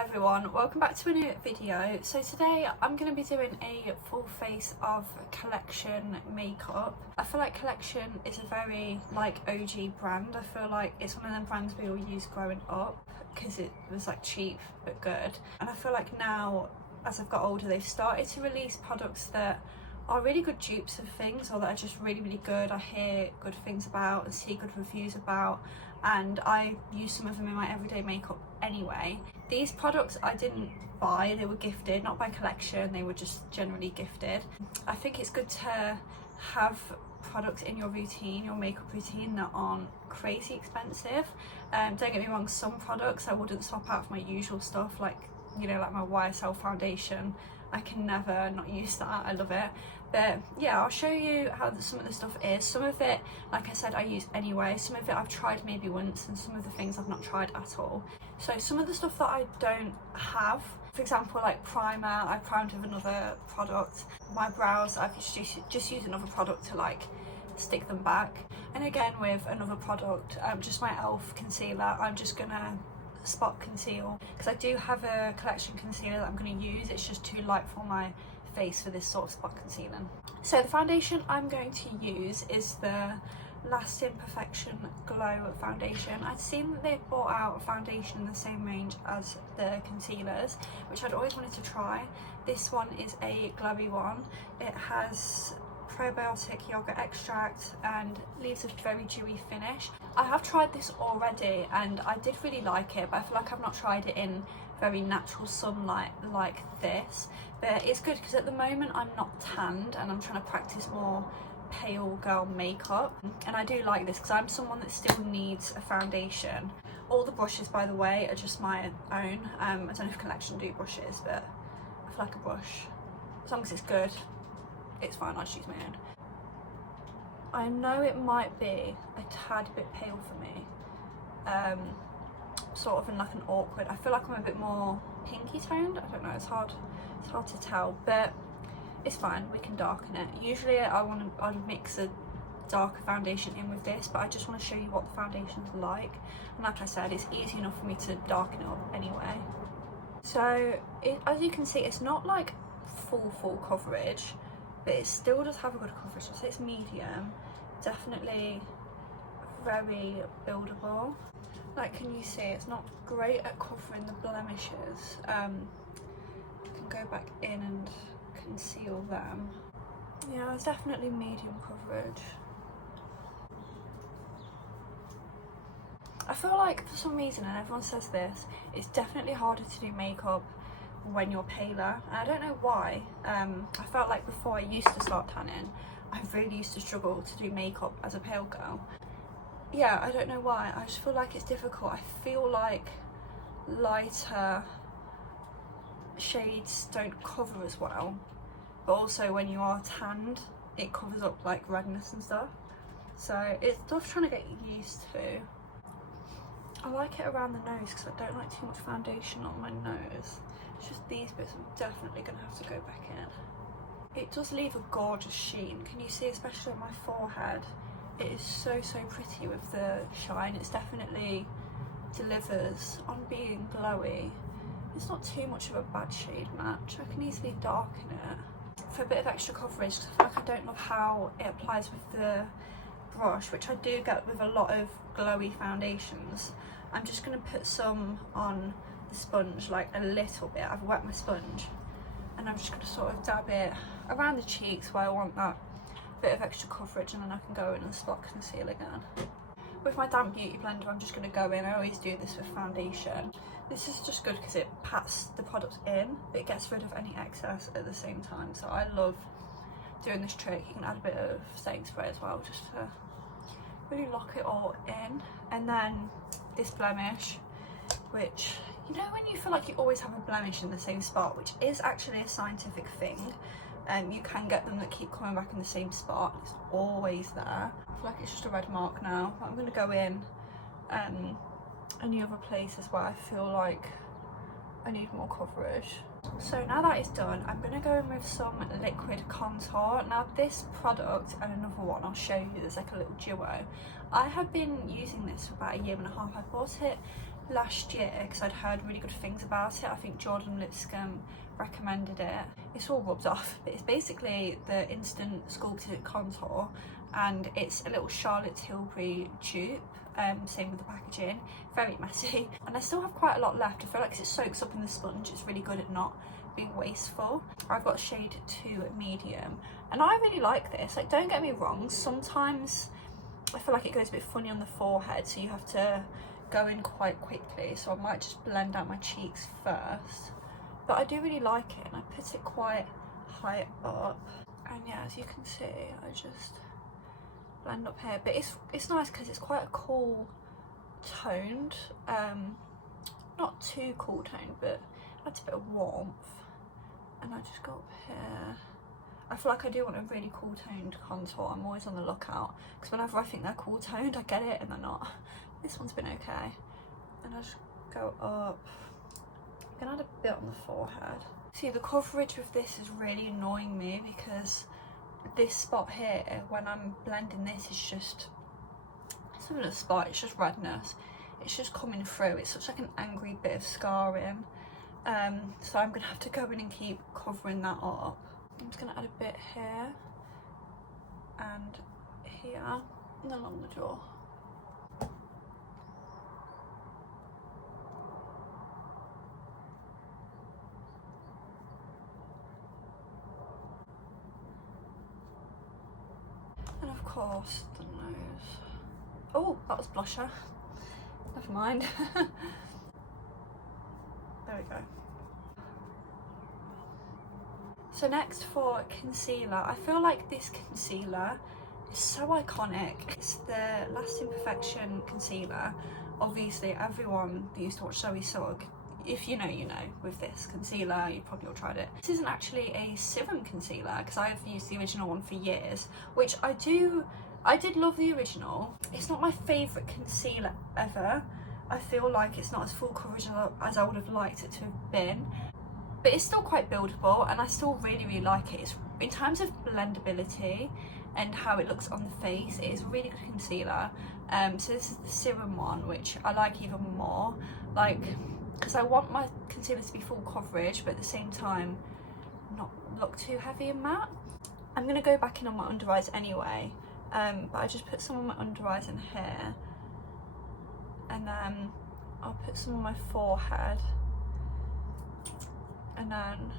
Hi everyone, welcome back to a new video. So today I'm going to be doing a full face of Collection makeup. I feel like Collection is a very OG brand. I feel like it's one of them brands we all used growing up because it was cheap but good. And I feel like now as I've got older they've started to release products that are really good dupes of things, or that are just really good. I hear good things about and see good reviews about, and I use some of them in my everyday makeup anyway. These products I didn't buy, they were gifted, not by Collection, they were just generally gifted. I think it's good to have products in your routine, your makeup routine, that aren't crazy expensive. Don't get me wrong, some products I wouldn't swap out for my usual stuff, like my YSL foundation. I can never not use that, I love it. But yeah, I'll show you how some of the stuff is. Some of it, like I said, I use anyway. Some of it I've tried maybe once, and some of the things I've not tried at all. So some of the stuff that I don't have, for example, like primer, I primed with another product. My brows, I've just used another product to stick them back. And again with another product, just my e.l.f. concealer, I'm just gonna spot conceal, because I do have a Collection concealer that I'm going to use. It's just too light for my face for this sort of spot concealing. So the foundation I'm going to use is the Lasting Perfection Glow foundation. I'd seen that they'd brought out a foundation in the same range as the concealers, which I'd always wanted to try. This one is a glowy one. It has probiotic yogurt extract and leaves a very dewy finish. I have tried this already and I did really like it, but I feel like I've not tried it in very natural sunlight like this. But it's good because at the moment I'm not tanned and I'm trying to practice more pale girl makeup, and I do like this because I'm someone that still needs a foundation. All the brushes, by the way, are just my own. I don't know if Collection do brushes, but I feel like a brush, as long as it's good, it's fine. I'll just use my own. I know it might be a tad bit pale for me, sort of in an awkward, I feel like I'm a bit more pinky toned. I don't know, it's hard to tell, but it's fine, we can darken it. Usually I'd mix a darker foundation in with this, but I just want to show you what the foundation's like, and like I said, it's easy enough for me to darken it up anyway. So as you can see, it's not full coverage, but it still does have a good coverage. I'd say it's medium, definitely very buildable. Can you see, it's not great at covering the blemishes. You can go back in and conceal them. Yeah, it's definitely medium coverage. I feel like for some reason, and everyone says this, it's definitely harder to do makeup when you're paler, and I don't know why. I felt like before I used to start tanning, I really used to struggle to do makeup as a pale girl. Yeah, I don't know why, I just feel like it's difficult. I feel like lighter shades don't cover as well, but also when you are tanned it covers up redness and stuff, so it's tough trying to get used to. I like it around the nose because I don't like too much foundation on my nose. It's just these bits I'm definitely going to have to go back in. It does leave a gorgeous sheen. Can you see, especially on my forehead? It is so pretty with the shine. It's definitely delivers on being glowy. It's not too much of a bad shade match. I can easily darken it for a bit of extra coverage because I feel like I don't love how it applies with the brush, which I do get with a lot of glowy foundations. I'm just going to put some on the sponge, a little bit. I've wet my sponge and I'm just going to sort of dab it around the cheeks where I want that bit of extra coverage, and then I can go in and spot conceal again. With my damp beauty blender I'm just going to go in. I always do this with foundation. This is just good because it pats the product in, but it gets rid of any excess at the same time, so I love doing this trick. You can add a bit of setting spray as well just to really lock it all in. And then this blemish, which, when you feel like you always have a blemish in the same spot, which is actually a scientific thing, you can get them that keep coming back in the same spot. It's always there. I feel like it's just a red mark now. I'm going to go in any other places where I feel like I need more coverage. So now that is done, I'm going to go in with some liquid contour. Now this product and another one I'll show you, there's a little duo. I have been using this for about 1.5 years. I bought it last year because I'd heard really good things about it. I think Jordan Lipscomb recommended it. It's all rubbed off, but it's basically the instant sculpted contour, and it's a little Charlotte Tilbury dupe. Same with the packaging, very messy, and I still have quite a lot left. I feel like it soaks up in the sponge, it's really good at not being wasteful. I've got shade 2 medium, and I really like this. Like, don't get me wrong, sometimes I feel like it goes a bit funny on the forehead, so you have to go in quite quickly, so I might just blend out my cheeks first. But I do really like it, and I put it quite high up, and yeah, as you can see, I just blend up here. But it's nice because it's quite a cool toned, not too cool toned, but adds a bit of warmth. And I just go up here. I feel like I do want a really cool toned contour. I'm always on the lookout, because whenever I think they're cool toned, I get it and they're not. This one's been okay. And I just go up. I'm gonna add a bit on the forehead. See, the coverage with this is really annoying me, because this spot here, when I'm blending this, is just, it's not a spot, it's just redness. It's just coming through. It's such like an angry bit of scarring. So I'm gonna have to go in and keep covering that up. I'm just gonna add a bit here and here and along the jaw. And of course the nose. Oh, that was blusher. Never mind. There we go. So next for concealer, I feel like this concealer is so iconic. It's the Lasting Perfection concealer. Obviously everyone that used to watch Zoe Sugg, if you know, you know, with this concealer, you probably all tried it. This isn't actually a serum concealer, because I've used the original one for years, which I did love the original. It's not my favourite concealer ever. I feel like it's not as full coverage as I would have liked it to have been, but it's still quite buildable, and I still really like it. It's, in terms of blendability and how it looks on the face, it is a really good concealer. So this is the serum one, which I like even more, like, because I want my concealer to be full coverage, but at the same time not look too heavy and matte. I'm going to go back in on my under eyes anyway, but I just put some of my under eyes in here, and then I'll put some on my forehead, and then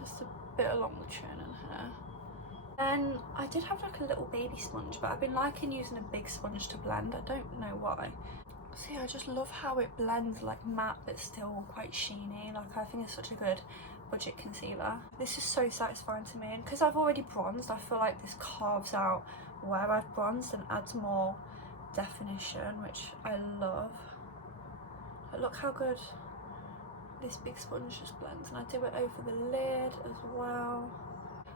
just a bit along the chin and here. Then I did have like a little baby sponge, but I've been liking using a big sponge to blend. I don't know why. See, I just love how it blends like matte but still quite sheeny. Like, I think it's such a good budget concealer. This is so satisfying to me, and because I've already bronzed, I feel like this carves out where I've bronzed and adds more definition, which I love. But look how good this big sponge just blends, and I do it over the lid as well.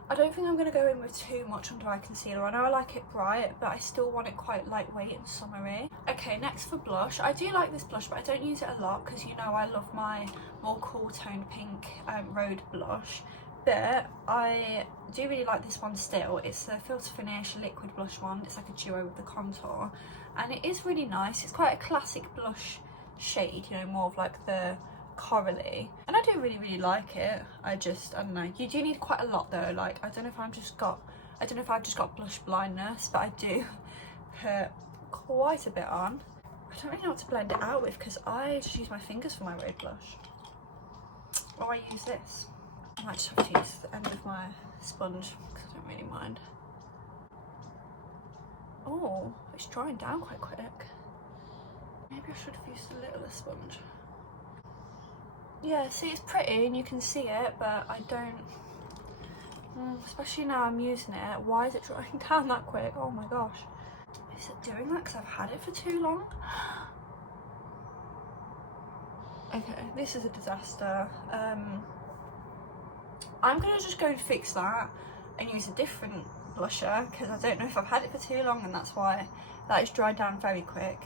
I don't think I'm going to go in with too much under eye concealer. I know I like it bright, but I still want it quite lightweight and summery. Okay, next for blush. I do like this blush, but I don't use it a lot, because you know I love my more cool toned pink Rhode blush. But I do really like this one still. It's the Filter Finish liquid blush one. It's like a duo with the contour, and it is really nice. It's quite a classic blush shade, you know, more of like the corally, and I do really like it. I don't know, you do need quite a lot though. Like, I don't know if I've just got blush blindness, but I do put quite a bit on. I don't really know what to blend it out with, because I just use my fingers for my Rhode blush, or I use this. I might just have to use the end of my sponge, because I don't really mind. Oh, it's drying down quite quick. Maybe I should have used a littler sponge. Yeah, see, it's pretty and you can see it, but I don't, especially now I'm using it. Why is it drying down that quick? Oh my gosh. Is it doing that because I've had it for too long? Okay, this is a disaster. I'm gonna just go and fix that and use a different blusher, because I don't know if I've had it for too long and that's why that is dried down very quick.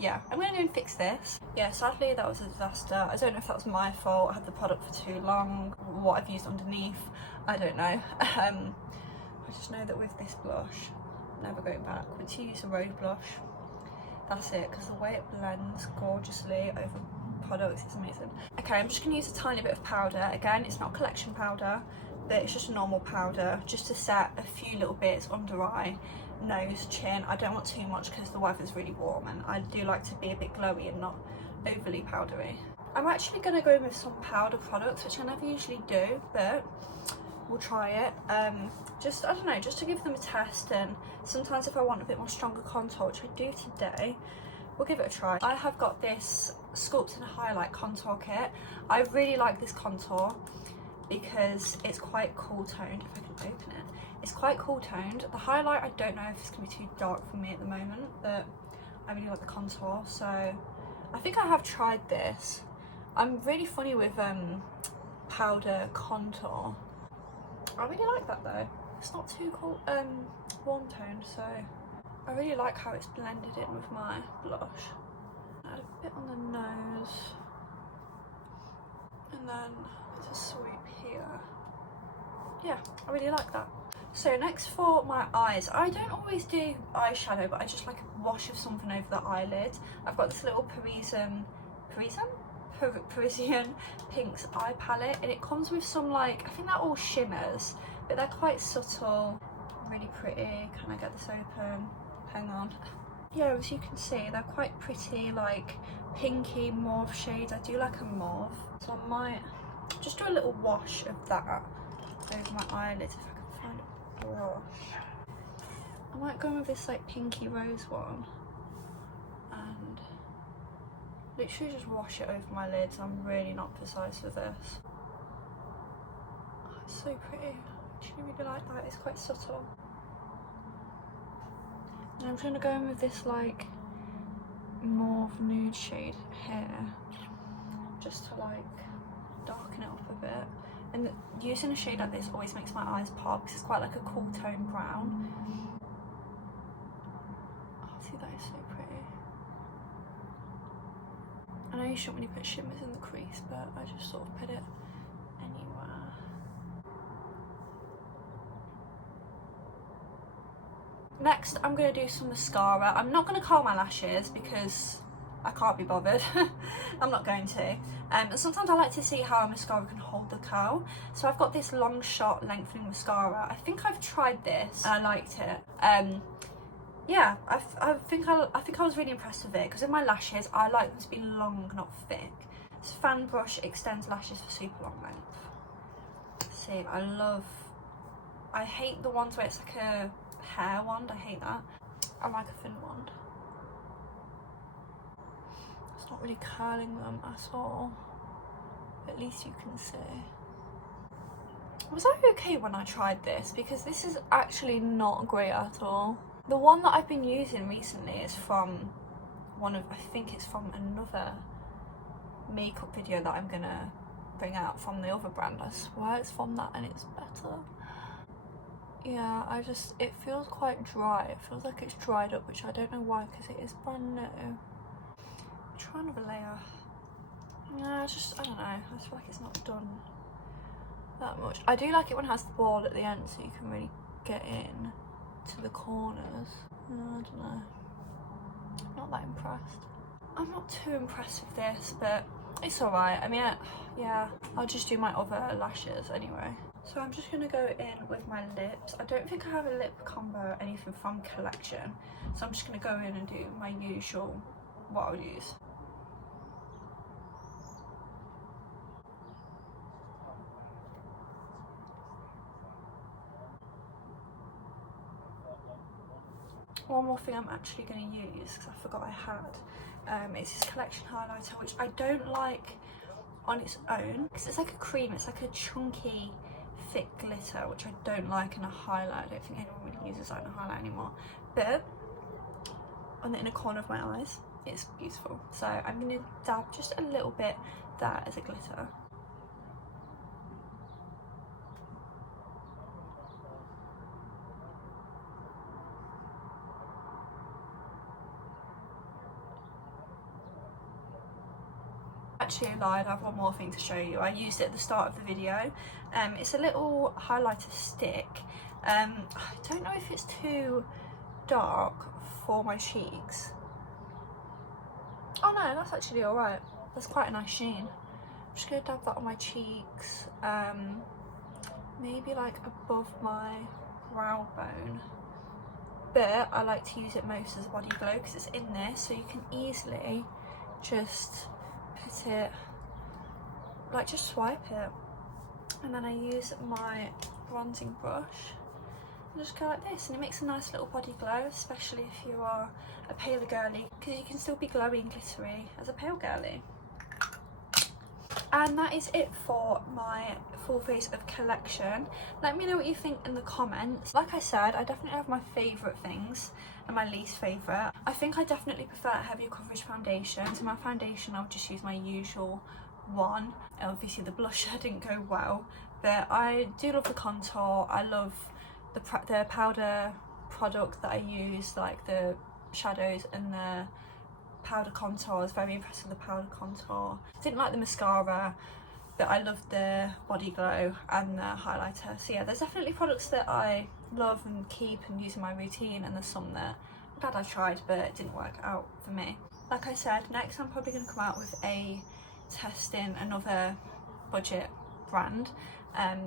Yeah, I'm gonna go and fix this. Yeah, sadly that was a disaster. I don't know if that was my fault, I had the product for too long, what I've used underneath, I don't know. I just know that with this blush, never going back. Once you use a Rhode blush, that's it, because the way it blends gorgeously over products is amazing. Okay, I'm just going to use a tiny bit of powder. Again, it's not collection powder, but it's just a normal powder, just to set a few little bits under eye, nose, chin. I don't want too much because the weather's really warm and I do like to be a bit glowy and not overly powdery. I'm actually going to go in with some powder products, which I never usually do, but we'll try it. Just, I don't know, just to give them a test, and sometimes if I want a bit more stronger contour, which I do today, we'll give it a try. I have got this Sculpt and Highlight contour kit. I really like this contour because it's quite cool toned. If I can open it, it's quite cool toned. The highlight, I don't know if it's going to be too dark for me at the moment, but I really like the contour, so I think I have tried this. I'm really funny with powder contour. I really like that though. It's not too cool, warm toned, so I really like how it's blended in with my blush. Add a bit on the nose, and then it's a sweep here. Yeah, I really like that. So next for my eyes, I don't always do eyeshadow, but I just like a wash of something over the eyelid. I've got this little Parisian Pinks eye palette, and it comes with some, like, I think they're all shimmers, but they're quite subtle, really pretty. Can I get this open? Hang on. Yeah, as you can see, they're quite pretty, like pinky mauve shades. I do like a mauve, so I might just do a little wash of that over my eyelids if I can find a brush. I might go with this like pinky rose one and literally just wash it over my lids. I'm really not precise with this. Oh, it's so pretty. I actually really like that. It's quite subtle. And I'm going to go in with this like mauve nude shade here, just to like darken it up a bit. And using a shade like this always makes my eyes pop because it's quite like a cool tone brown. Oh, see, that is so pretty. I know you shouldn't really put shimmers in the crease, but I just sort of put it anywhere. Next, I'm going to do some mascara. I'm not going to curl my lashes because I can't be bothered. I'm not going to. And sometimes I like to see how a mascara can hold the curl. So I've got this Long Shot lengthening mascara. I think I've tried this and I liked it. Yeah, I think I was really impressed with it because in my lashes I like them to be long, not thick. This fan brush extends lashes for super long length. See, I hate the ones where it's like a hair wand. I hate that. I like a thin wand. It's not really curling them at all. At least you can see. Was I okay when I tried this? Because this is actually not great at all. The one that I've been using recently is from I think it's from another makeup video that I'm gonna bring out from the other brand. I swear it's from that and it's better. Yeah, it feels quite dry. It feels like it's dried up, which I don't know why because it is brand new. Try another layer. Yeah, I don't know. I just feel like it's not done that much. I do like it when it has the ball at the end so you can really get in to the corners. No, I don't know. Not that impressed. I'm not too impressed with this, but it's alright. I mean, yeah, I'll just do my other lashes anyway. So I'm just going to go in with my lips. I don't think I have a lip combo or anything from Collection. So I'm just going to go in and do my usual, what I'll use. One more thing I'm actually going to use, because I forgot I had, is this Collection highlighter, which I don't like on its own, because it's like a cream, it's like a chunky, thick glitter, which I don't like in a highlight. I don't think anyone really uses that in a highlight anymore. But on the inner corner of my eyes, it's beautiful. So I'm going to dab just a little bit there as a glitter. Actually, I lied, I have one more thing to show you. I used it at the start of the video. It's a little highlighter stick. I don't know if it's too dark for my cheeks. Oh no, that's actually alright. That's quite a nice sheen. I'm just going to dab that on my cheeks, maybe like above my brow bone. But I like to use it most as a body glow because it's in this, so you can easily just put it, like just swipe it. And then I use my bronzing brush and just go like this, and it makes a nice little body glow, especially if you are a paler girly, because you can still be glowy and glittery as a pale girly. And that is it for my full face of collection. Let me know what you think in the comments. Like I said, I definitely have my favourite things and my least favourite. I think I definitely prefer heavy coverage foundation. So my foundation, I'll just use my usual one. Obviously the blusher didn't go well, but I do love the contour. I love the powder product that I use, like the shadows and the powder contour. I was very impressed with the powder contour. Didn't like the mascara, but I loved the body glow and the highlighter. So yeah, there's definitely products that I love and keep and use in my routine, and there's some that I'm glad I tried but it didn't work out for me. Like I said, next I'm probably going to come out with a testing another budget brand,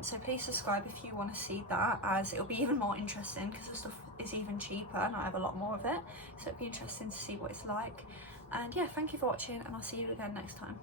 so please subscribe if you want to see that, as it'll be even more interesting because the stuff is even cheaper and I have a lot more of it, so it'll be interesting to see what it's like. And yeah, thank you for watching, and I'll see you again next time.